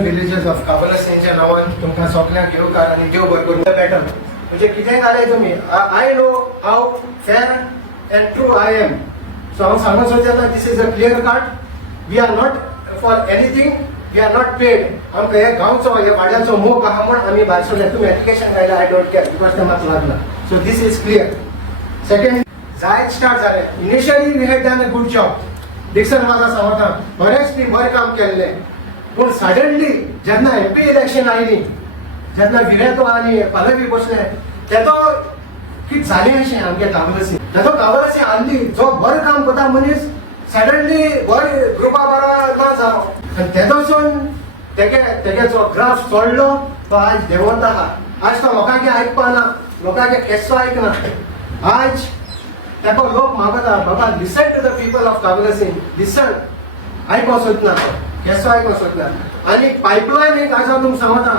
Villages of काबलसेंच्या नावान तुमकां सगळ्यांक येवकार आनी देव बरें करूं पॅटर्न म्हणजे कितें घालय तुमी I know how fair and true I am so हांव सांगूंक सोदता this is a clear card we are not for anything we are not paid आमकां हे गांवचो हे वाड्याचो मोग आहा म्हूण आमी भायर सरले तुमी एप्लिकेशन घायला आय डोंट केअर बिकॉज ते म्हाका लागना so this is clear second जायत स्टार्ट जाले initially we had done a good job डिक्सन माझा सांगता बरेच ती बरें काम केल्लें पूण सडनली जेन्ना एमपी इलेक्शन आयली जेन्ना विरेतो आनी पलवी बसले तेदो कितें जालें अशें आमगे काबलसी तेदो काबलसी आनी जो बरें काम करता मनीस सडनली बरें ग्रुपा बरो ना जालो आनी तेदोसून तेगे जो ग्राफ सोडलो तो आज देंवत आहा आज तो लोकांगे आयकपाना लोकांगे केसो आयकना आज तेका लोक मागता बाबा लिसन टू द पीपल ऑफ काबलसी लिसन आयको सोदना केसो आयको सोदना आनी पायपलायन एक आज हांव तुमकां सांगता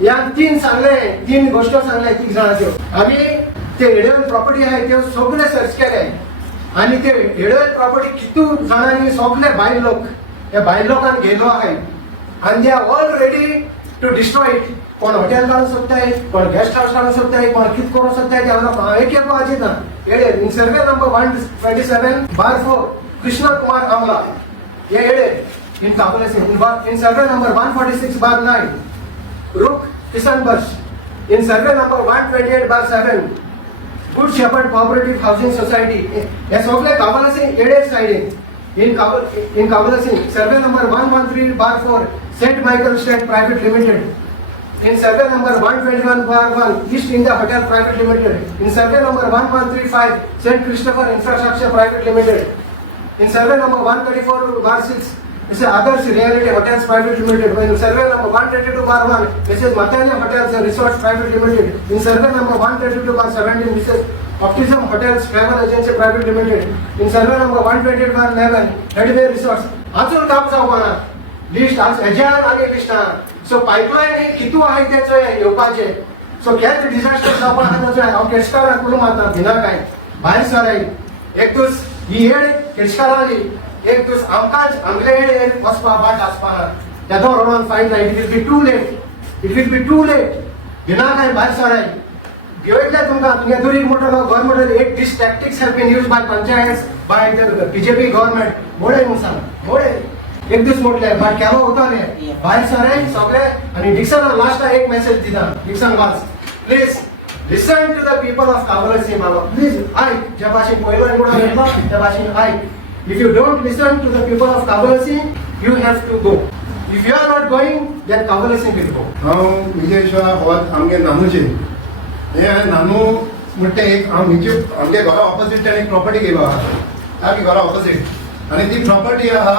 ह्या तीन गोश्टी सांगले 3 जाणांच्यो आमी ते एडवेल प्रॉपर्टी आहाय त्यो सगळे सर्च केले आनी ते एडवेल प्रॉपर्टी कितू जाणांनी सगळे भायल लोक हे भायल लोकांक घेयलो आहाय आनी they are all ready to destroy it कोण हॉटेल घालूंक सोदताय कोण गेस्ट हाऊस घालूंक सोदताय कोण कितें करूंक सोदताय ते हांव एक वाजयता एडे in survey number 127/4 Krishna Kumar आमला हे एडे in Kabalasi in survey number 146/9 Rook Kisan Bush in survey number 128/7 Good Shepherd Cooperative Housing Society हे सगळे काबलसी एडे side in Kabalasi survey number 113/4 St Michael State Private Limited in survey number 121/1 East India Hotel Private Limited in survey number 1135 St Christopher Infrastructure Private Limited in survey number 134/6 This is Others Reality Hotels Private Limited. In survey number 132/1, this is Matanya Hotels and Resorts Private Limited. In survey number 132/17, this is Optimism Hotels Travel Agency Private Limited. In survey number 128/11, Headway Resorts. अजून काम जावपाना list आज एजान आनी list आहा so pipeline हे कितू आहाय तेचो येवपाचे सो केच डिजास्टर जावपा आहा तेचो हांव केसकारा करून मारता भिना काय भायर सराय एक दीस ही हेड केसकाराली एक दीस आमकांच आमगे हेड वचपा बाट आसपाना तेदो रोडान फायन it will be too late भिना काय भायर सराय घेवयतले तुमकां तुमगे दुरीक मोठो गव्हर्नमेंट एक this tactics have been used by panchayat by the BJP government मोडे म्हणून सांग मोडे एक दीस म्हटले बट केलो उरताले भायर सराय सगळे आनी डिक्सना लास्टा एक मेसेज दिता डिक्सन वाच please listen to the people of Cavelossim मागो प्लीज आयक जे भाशेन पयलो म्हणून घेतलो त्या भाशेन आयक If you don't listen to the people of Kabalasi, you have to go. If you are not going, then Kabalasi will go. हांव विजयेश्वर होत आमगे नानूचे हे नानू म्हणटे एक आमगे घरा ऑपोजिट एक प्रॉपर्टी घेयलो आहा आमगे घरा ऑपोजिट आनी ती प्रॉपर्टी आहा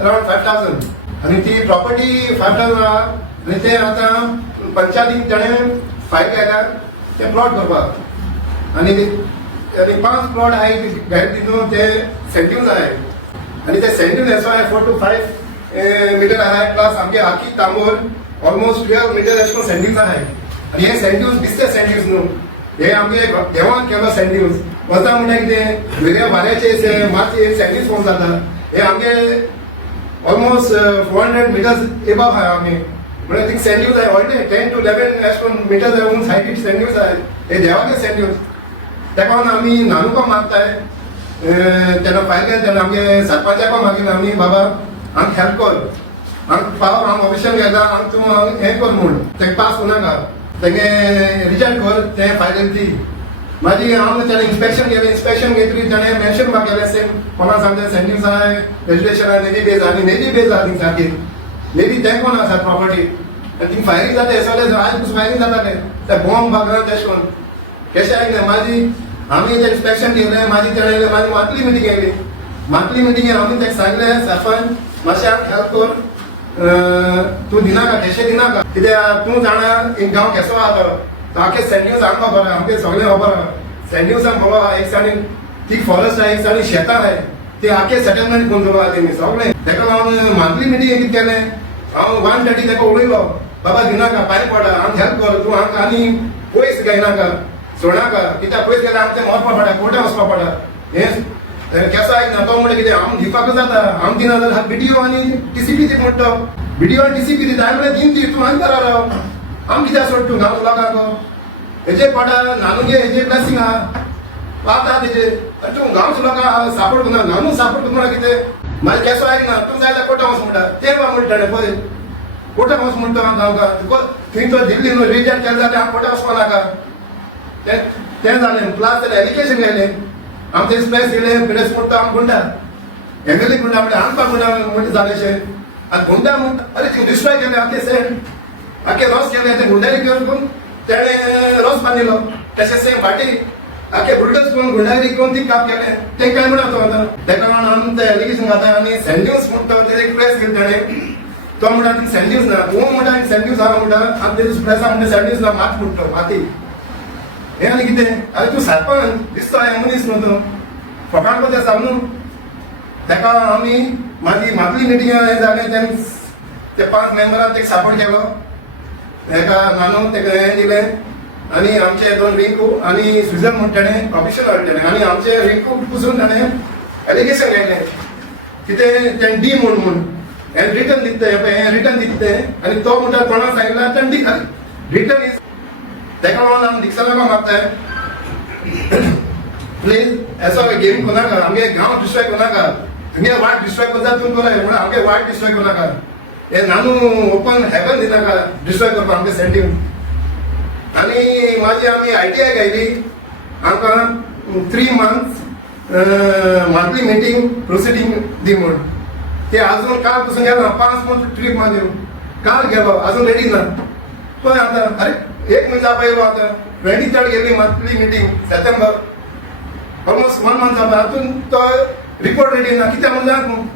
अराउंड 5000 आनी ती प्रॉपर्टी 5000 आहा आनी ते आतां पंचायतीक ताणें फायल केल्या ते प्लॉट करपाक आनी 5 प्लॉट आहाय भायर तितून ते सेंट्यूज आहाय आनी ते सेंट्यूज एसो आहाय 4 to 5 मीटर आहाय प्लस आमगे आखी तांबोर ऑलमोस्ट 12 मीटर एश कोन सेंट्यूज आहाय आनी हे सेंट्यूज दिसते सेंट्यूज न्हू हे आमगे देवान केलो सेंट्यूज वता म्हणटा कितें वेगळ्या वाऱ्याचे मातशे सेंट्यूज कोण जाता हे आमगे ऑलमोस्ट 400 मिटर्स एबाव आहाय आमी म्हणजे थिंग सेंट्यूज आहाय व्हडले 10 to 11 एश कोन मिटर्स येवन सायडीक सेंट्यूज आहाय हे देवागे सेंट्यूज तेका आमी नानूका मागताय तेन्ना फायल केलें तेन्ना आमगे सरपंचाक मागिल्लें आमी बाबा हांग हेल्प कर हांग पावर हांव ऑफिसान घेता हांग तूं हें कर म्हूण तेका पास कोनाका तेगे रिजल्ट कर तें फायल दी मागीर हांव तेणें इन्स्पेक्शन केलें इन्स्पेक्शन घेतली ताणें मेन्शन म्हाका केलें सेम कोणा सांगलें सेंट्यूज आहाय रेजिस्ट्रेशन नेजी बेज आनी नेजी बेज आहा थिंग सारकी नेजी तें कोण आसा प्रॉपर्टी आनी थिंग फायरींग जाता हे सगळें आज पासून फायरींग जातालें ते बॉम्ब बागरान तेश कोन कशें आयलें माझी आमी तें इन्स्पेक्शन केलें माझी तेणें माझी मातली मिटींग केली मातली मिटींगेर आमी तेका सांगलें सरपंच मातशें हांव हेल्प कर तूं दिनाका केशें दिनाका कित्याक तूं जाणा एक गांव केसो आहा तो आख्खे सेंट्यूज हांगा खबर आहा आमगे सगळें खबर आहा सेंट्यूजांक खबर आहा एक सायडीन ती फॉरेस्ट आहा एक सायडीन शेतां आहाय ते आख्खे सेटलमेंट करून दवरला तेमी सगळें तेका लागून मातली मिटींग कितें केलें हांव 1:30 तेका उलयलो बाबा दिनाका पांय पडा हांव हेल्प कर तूं हांगा आनी पयस गायनाका सोडनाका कित्याक पयस गेल्यार आमचें मरपा पडा कोर्टान वचपा पडा हें केसो आयकना तो म्हणटा कितें हांव दिवपाक जाता हांव दिना जाल्यार बिडिओ आनी टीसीपी म्हणटा BDO आनी DCP दी जाय म्हळ्यार दिन दी तूं आनी करा राव आम कित्याक सोड तूं गांव लोकांक हेजे पडा नानूगे हेजे ब्लेसिंग आहा पावता तेजे तूं गांवच लोकांक सापोर्ट करना नानू सापोर्ट करना कितें म्हाजे केसो आयकना तूं जाय जाल्यार कोर्टा वच म्हणटा तें बा म्हणटाले पळय कोर्टा वच म्हणटा हांव थंय तो दिल्ली न्हू रिजन केलें जाल्यार हांव कोर्टा वचपा नाका तें जालें प्लस तें एज्युकेशन गेलें हांव तें स्पेस गेलें प्रेस म्हणटा हांव गुंडा एमएलए गुंडा म्हणटा हांव गुंडा म्हणटा जालेशें आनी गुंडा म्हणटा अरे तूं डिस्ट्रॉय केलें आख्खें सेंट आख्खें रॉस केलें तें गुंडारी करून तेणें रॉस बांदिलो तशें सेम फाटी आख्खे बुलडोज करून गुंडागिरी करून ती काम केलें तें काय म्हणा तो आतां तेका लागून आमी तें एलिगेशन घाता आनी सँड्यूस म्हणटा तेजे एक प्रेस केली तेणें तो म्हणटा ती सँड्यूस ना तूं म्हणटा आनी सँड्यूस आहा म्हणटा आनी तेजे प्रेसा म्हणटा सँड्यूस ना मात म्हणटा माती हें आनी कितें अरे तूं सरपंच दिसता हें मनीस न्हू तो फकाण कोते सांग न्हू तेका आमी मागली मिटिंगा हें जालें तेन्ना ते 5 मेंबरान तेका सपोर्ट केलो तेका नानू तेका हें दिलें आनी आमचे 2 रिंकू आनी सुजन म्हण ताणें ऑफिशियल हाडलें आनी आमचे रिंकू पुसून ताणें एलिगेशन घातलें कितें तें डी म्हूण हें रिटर्न दिता हें रिटर्न दिता आनी तो म्हणटा कोणाक सांगितलें तें डी रिटर्न इज तेका लागून आमी दिक्सलाका मागताय प्लीज ऐसा गेम कोनाका आमगे गांव डिस्ट्रॉय कोनाका तुमगे वाट डिस्ट्रॉय करता तूं करा म्हणून आमगे वाट डिस्ट्रॉय कोनाका हे नानू ओपन हेवन दिनाका डिस्ट्रॉय करपाक आमगे सेंटींग आनी म्हाजी आमी आयडिया घायली आमकां 3 months मंथली मिटींग प्रोसिडींग दी म्हूण ते आजून काल पासून गेलो 5 months ट्रीप मारल्यो काल गेलो आजून रेडी ना पळय आतां अरे 1 म्हयनो जावपा येयलो आतां 23rd गेली monthly meeting September almost 1 month जावपा हातून तो रिपोर्ट रेडी ना कित्याक म्हणून जाय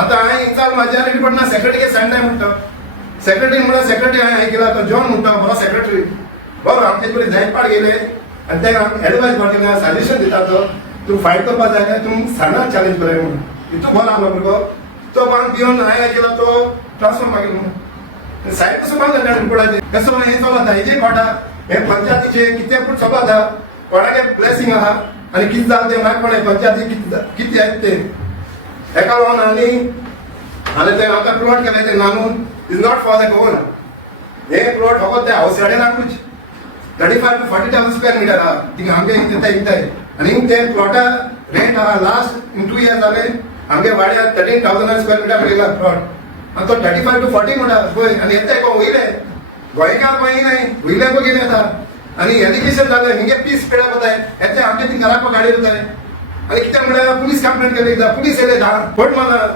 आतां हांवें चाल म्हाज्या रिपोर्ट ना सेक्रेटरीक सांगताय म्हणटा सेक्रेटरी म्हळ्यार सेक्रेटरी हांवें केला तो जॉन म्हणटा बरो सेक्रेटरी बरो आमचे कडेन जायपाड गेले आनी तेका एडवायस मारलें सजेशन दिता तो तूं फायट करपा जाय जाल्यार तूं सारनाच चॅलेंज करूं म्हणून हितू बरो आसलो भुरगो तो बांक भिवन हांवें केलो तो ट्रान्सफर मागीर म्हणून सायड कसो बांद जाता रिपोर्टाचेर कसो हें चलता हेजे फाटा हें पंचायतीचे कितें पूण चलता कोणागे ब्लेसिंग आहा आनी कितें जालें तें म्हाका कोणें पंचायती कितें आयक तें हेका लागून आनी तें आमकां प्लॉट केलें तें नानून is not for the governor हे प्लॉट फकत त्या हाऊस राखूच 35 to 40,000 स्क्वेअर मीटर आहा थिंग आमगे इताय आनी ते प्लॉटा रेंट आहा लास्ट इन 2 years जाले आमगे वाड्यार 13,000 स्क्वेअर मीटर गेला प्लॉट आनी तो 35 to 40 म्हणटा पळय आनी येता को वयले गोंयकार पळय नाही वयले पळय गेले आता आनी एलिगेशन जालें हिंगे पीस पेडा कोताय येते आमचे ती घराक गाडी वताय आनी कित्याक म्हळ्यार पुलीस कंप्लेंट केली पुलीस येयले फोट मारला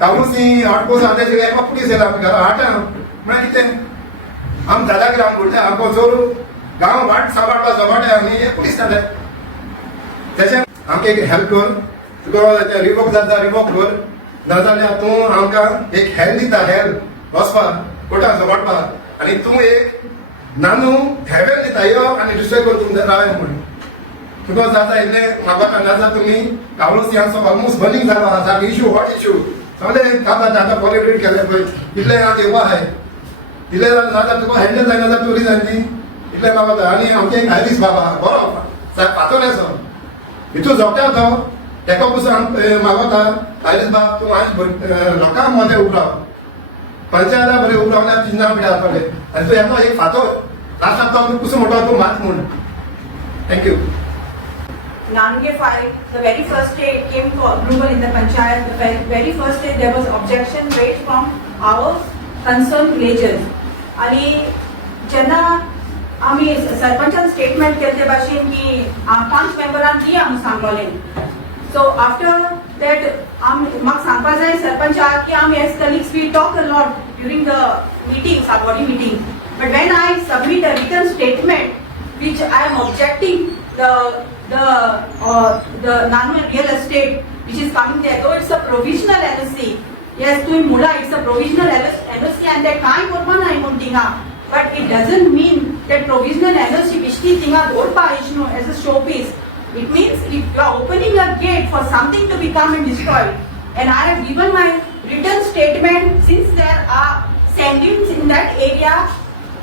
तावूसी आटकोस आतां एका पुलीस येयला आमच्या घरा हाटा म्हळ्यार कितें आम दादागिरी आम घडटा आमकां जोर गांव वाट सांबाळपा जबाटे आनी पुलीस जाले तेचे आमकां एक हेल्प कर तुका रिवोक जाता रिवोक कर नाजाल्यार तूं आमकां एक हेल्प दिता हेल्प वचपाक कोर्टाक जबाडपाक आनी तूं एक नानू हेवेन दिता यो आनी डिस्ट्रॉय कर तुमकां रावय म्हणून तुका जाता इतलें म्हाका नाजाल्यार तुमी कावलोसी आमचो ऑलमोस्ट बर्निंग जालो आसा इश्यू हॉट इश्यू सगळें काता आतां पॉलिटेट केलें पळय इतलें आतां येवपा आहाय इतलें नाजाल्यार तुका हँडल जायना जाल्यार चोरी जाय ती इतलें म्हाका आनी आमचे एक आयरीस बाबा बरो पातोले सो हितू जोगता तो तेका पसून मागता आयरीस बाब तूं आज लोकांक मदें उबराव पंचायता बरें उबरावल्यार तुजें नांव पिड्या जातलें आनी तूं येतो एक फातो लास्टाक तो पसून म्हणटा तूं मात म्हूण thank you. Nange file, the very first day it came to approval in the panchayat, the very first day there was objection raised from our concerned villagers. आणि जेन्ना आमी सरपंचान स्टेटमेंट केले ते भाशेन की 5 मेंबरांनी आमी सांगलें सो आफ्टर दॅट म्हाका सांगपा जाय सरपंचाक की आमी as colleagues we talk a lot during the meetings or body meeting but when I submit a written statement which I am objecting the Nanu real estate which is coming there, though it's a provisional LSC. Yes, to Mula it's a provisional LSC and that kind of one I am tinga. But it doesn't mean that provisional LSC vishti tinga dorpa ishno as a showpiece. It means if you are opening a gate for something to become and destroyed. And I have given my written statement since there are sandings in that area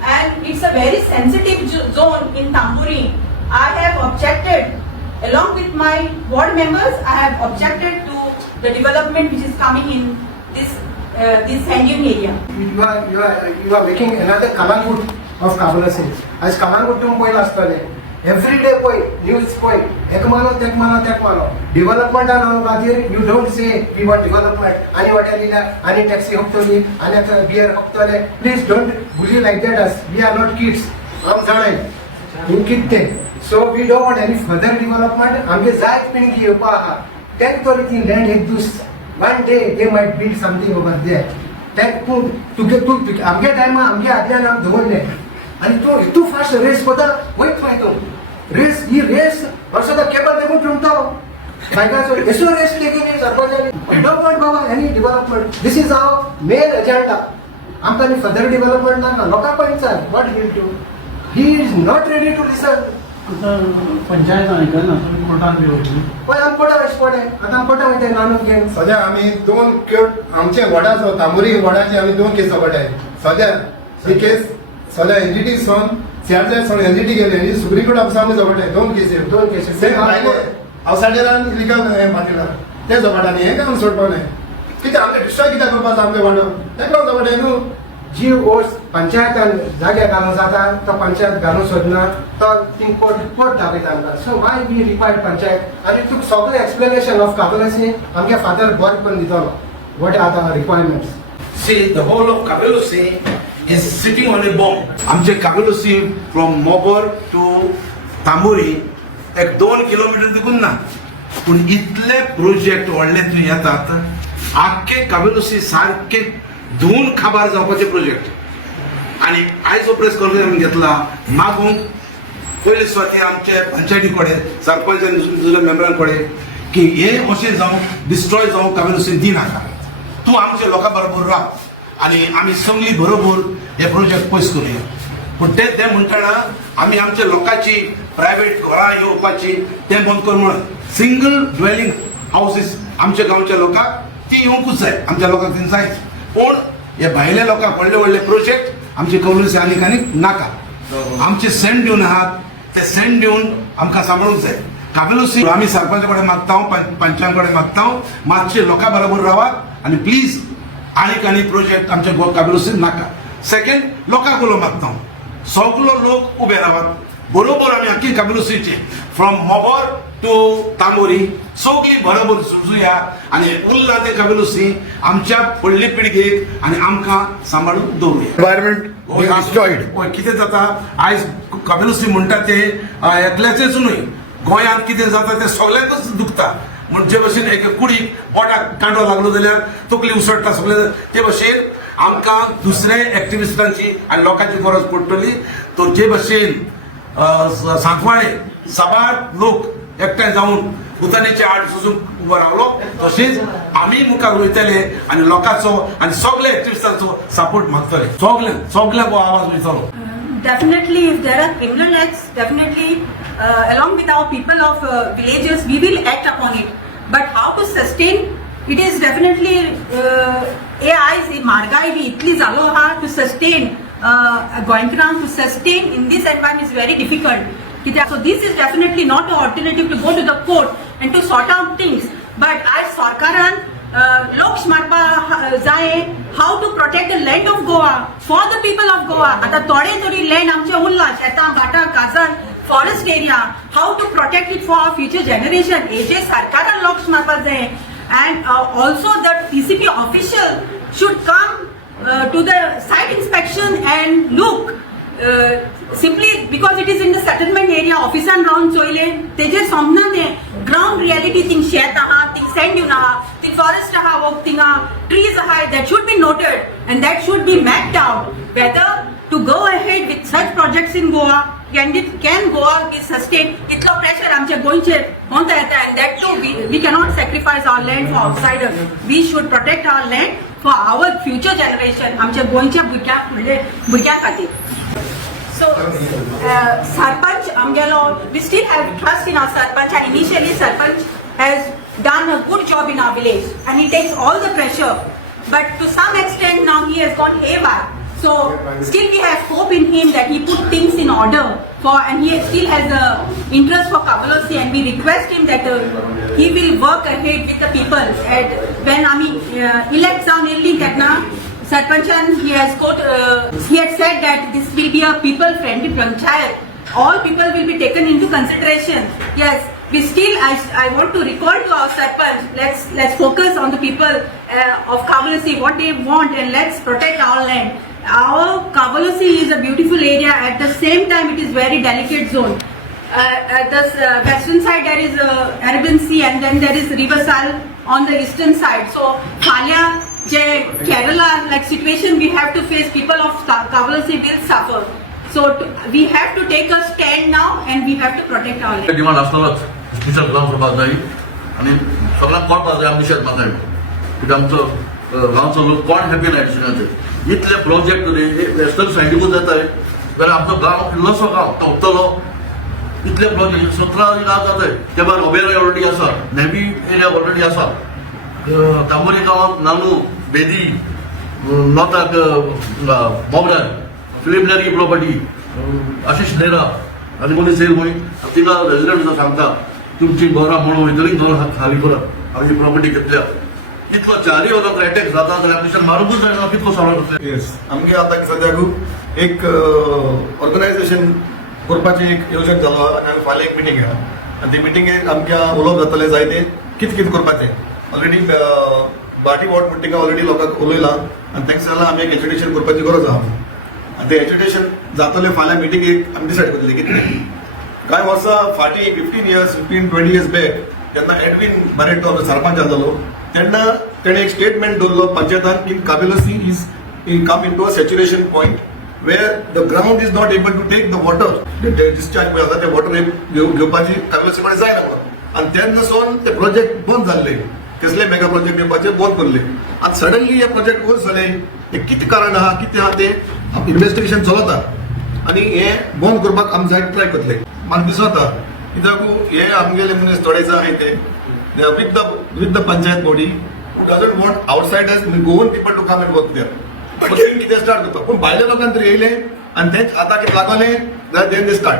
and it's a very sensitive zone in Tamburi. I have objected along with my ward members. I have objected to the development which is coming in this this sand dune area. You are making another Kalangut of Kabalasi. As Kalangut tum poi astale. Every day poi news poi ekmano tekmano. Development and all you don't say we want development. Ani watalila, ani taxi hoptoli, ani beer hoptole. Please don't bully like that. As we are not kids. हम जाणे in kitte. So we don't want any further development. आमगे जायत पिणगी येवपा आहा. Then तो ती land एक दूस. One day they might build something over there. Then तू आमगे टाइम आमगे आदल्या नाम दवरले. आणि तू फास्ट रेस कोता वयत माय तू. रेस ही रेस वर्षा केबल देखून ठुमतो. बायकाचो एसो रेस लेकिन सरपंचानी. We don't want बाबा any development. This is our main agenda. आमकां any further development ना लोकां point sir what will do. He is not ready to listen. Panchayat ऐकना तुम्ही कोर्टात गेलो पण आम कोटा वेश पडे आता आम कोटा वयता नानू घेवन सध्या आम्ही 2 केस आमचे वडाचो तांबोरी वडाचे आम्ही 2 केस पडटाय सध्या ही केस सध्या एनजीटी सोन सीआरचे सोन एनजीटी गेले आणि सुप्रीम कोर्ट ऑफिसांनी जवळटाय 2 केस सेम आयले आउटसायडरान इलिगल पाटीला ते जवळटानी हे काम सोडपा नाही किती आमचे डिस्ट्रॉय कित्याक करपाचो आमचे वाडो तेका जवळटाय न्हू जीव ओस पंचायतान जाग्यार घालूं जाता तो पंचायत घालूं सोदना तो थिंग कोर्ट दाखयता आमकां so why we required panchayat आनी तुका सगळें एक्सप्लेनेशन ऑफ काबुलसी आमगे फादर बरें करून दितलो what are the requirements See, the whole of Kabelusi is sitting on a bomb. आमचे Kabelusi from Mobor to Tamburi एक 2 किलोमीटर देखून ना पूण इतले प्रोजेक्ट व्हडले थंय येतात आख्खे Kabelusi सारखे धुवन खाबार जावपाचे प्रोजेक्ट आणि आयचो प्रेस कॉन्फरन्स घेतला मागूंक पयले स्वाती आमचे पंचायती कडेन सरपंच आनी दुसऱ्या मेंबरां कडेन की हे अशें जावं डिस्ट्रॉय जावं Kabelusi दिनाका तूं आमच्या लोकां बरोबर राव आनी आमी सगळीं बरोबर हे प्रोजेक्ट पयस करुया पूण ते म्हणटना आमी आमच्या लोकांची प्रायवेट घरां येवपाची ते बंद कर म्हणून सिंगल ड्वेलिंग हाऊसीस आमच्या गांवच्या लोकांक ती येवंकूच जाय आमच्या लोकांक ती जायच पूण हे भायल्या लोकांक व्हडले व्हडले प्रोजेक्ट आमचे Kabelusi आनीक नाका आमचे सँड ड्यून आहात ते सँड ड्यून आमकां सांबाळूंक जाय Kabelusi आमी सरपंचा कडेन मागता पंचां कडेन मागता मातशे लोकां बरोबर रावात आनी प्लीज आनीक प्रोजेक्ट आमच्या Kabelusi नाका सेकंड लोकांक उलो मागता सगलो लोक उबे रावात बरोबर आमी आख्खी Kabelusiचे फ्रॉम मोबोर टू तांबोरी सगळीं बरोबर सुजुया आनी उरला ते Kabelusi आमच्या फुडले पिळगेक आनी आमकां सांबाळून दवरुया एनवायरमेंट डिस्ट्रॉयड होय कितें जाता आयज Kabelusi म्हणटा ते एकल्याचेच न्हय गोंयांत कितें जाता ते सगळ्यांकच दुखता म्हणजे भशेन एक कुडीक बोटाक कांडो लागलो जाल्यार तकली उसळटा सगळे ते भशेन आमकां दुसऱ्या एक्टिविस्टांची आनी लोकांची गरज पडटली तो जे भशेन सांकवाळे साबार लोक एकठांय जावन उदकाचे आड सुजूंक उबो रावलो तशेंच आमी मुखार वयतले आनी लोकांचो आनी सगळ्या एक्टिविस्टांचो सपोर्ट मागतले सगळ्यांक हो आवाज वयतलो Definitely, if there are criminal acts, definitely, along with our people of villages, we will act upon it. But how to sustain? It is definitely AI margai bhi itli zalo ha to sustain Goinkram to sustain in this environment is very difficult. So this is definitely not an alternative to go to the court and to sort out things. But as Sarkaran लोक मारपा जाय how to protect the land of Goa for the people of Goa आता थोडी land आमचे उरला शेतां भाटां काजर forest area how to protect it for future generation हेजे सरकारान लक्ष मारपाक जाय and also the TCP official should come to the site inspection and look simply because it is in the settlement area officer round choile teje somna ne ground reality thing shet aha thing sand dune aha thing forest aha walk thing trees aha that should be noted and that should be mapped out whether to go ahead with such projects in Goa can Goa be sustained itlo pressure amche goinche honta eta and that too we cannot sacrifice our land for outsiders we should protect our land for our future generation amche goinche burgya खातीर So, Sarpanch Amgelo, we still have trust in our Sarpanch and initially Sarpanch has done a good job in our village and he takes all the pressure. But to some extent now he has gone haywire. So still we have hope in him that he put things in order and he still has a interest for Kavalosi, and we request him that he will work ahead with the people. And when elect down early Katna Sarpanchan, he had said that this will be a people friendly panchayat. All people will be taken into consideration. Yes, we still, I want to recall to our Sarpanch, let's focus on the people of Kavalosi, what they want, and let's protect our land. Our Kavalosi is a beautiful area. At the same time, it is very delicate zone. At the western side, there is Arabian Sea, and then there is River Sal on the eastern side. So, Khalya, Kerala, like situation we have to face, people of Kavalosi will suffer. So we have to take a stand now, and we have to protect our land. Demand असतानाच special ग्रामसभा जाय आणि सगळ्यांक कळपाक जाय आमी निशेध माताय कित्याक आमचो गांवचो लोक कोण हॅपी ना एडिशनाचे इतले प्रोजेक्ट नॅशनल सायडीकूच जाताय जाल्यार आमचो गांव इल्लोसो गांव तो उरतलो इतले प्रोजेक्ट 17 गांव जाताय ते भायर ओबेराय ऑलरेडी आसा नेवी एरिया ऑलरेडी आसा तांबोरी गांवांत नानू बेदी नॉताक मोगराय फिलिप लॅरी प्रॉपर्टी आशिष नेरा आनी कोणी सेल म्हूण तिका रेजिडेंट सांगता तुमची घरां म्हणून वयतली घर खाली करात आमी प्रॉपर्टी घेतल्या इतलो चारी वरांचो अटॅक जाता जाल्यार आमी मारूंकूच जायना कितलो सवाल करतले येस आमगे आतां सद्याक एक ऑर्गनायझेशन करपाची एक येवजण जालो आनी आमी फाल्यां एक मिटींग घेया आनी ते मिटींगेक आमच्या उलोवप जातलें जाय तें कितें करपाचें ऑलरेडी बाटी वॉर्ड मिटींगा ऑलरेडी लोकांक उलयलां आनी तांकां सांगलां आमी एक एज्युकेशन करपाची गरज आहा आनी तें एज्युकेशन जातलें फाल्यां मिटींगेक आमी डिसायड करतले कितें कांय वर्सां फाटीं 15 years 20 years बॅक जेन्ना एडवीन बारेटो सरपंच जालो तेन्ना तेणें एक स्टेटमेंट दवरलो पंचायतान in Kavalosi is come into a saturation point where the ground is not able to take the water, the discharge पळय आसा ते वॉटर घेवपाची Kavalosi कडेन जायना म्हणून आनी तेन्नासून ते प्रोजेक्ट बंद जाल्ले कसले मेगा प्रोजेक्ट घेवपाचे बंद करले आतां सडनली हे प्रोजेक्ट बंद जाले हे कितें कारण आहा कितें आहा तें इन्व्हेस्टिगेशन चलता आनी हे बंद करपाक आमी जाय ट्राय करतले म्हाका दिसता कित्याक हे आमगेले मनीस थोडे जे आहाय ते with the panchayat body who doesn't want outsiders goan people to come and work there. But कितें स्टार्ट करता पूण भायल्या लोकांक तरी येयले आनी तेच आतां कितें लागले जाल्यार देन दे स्टार्ट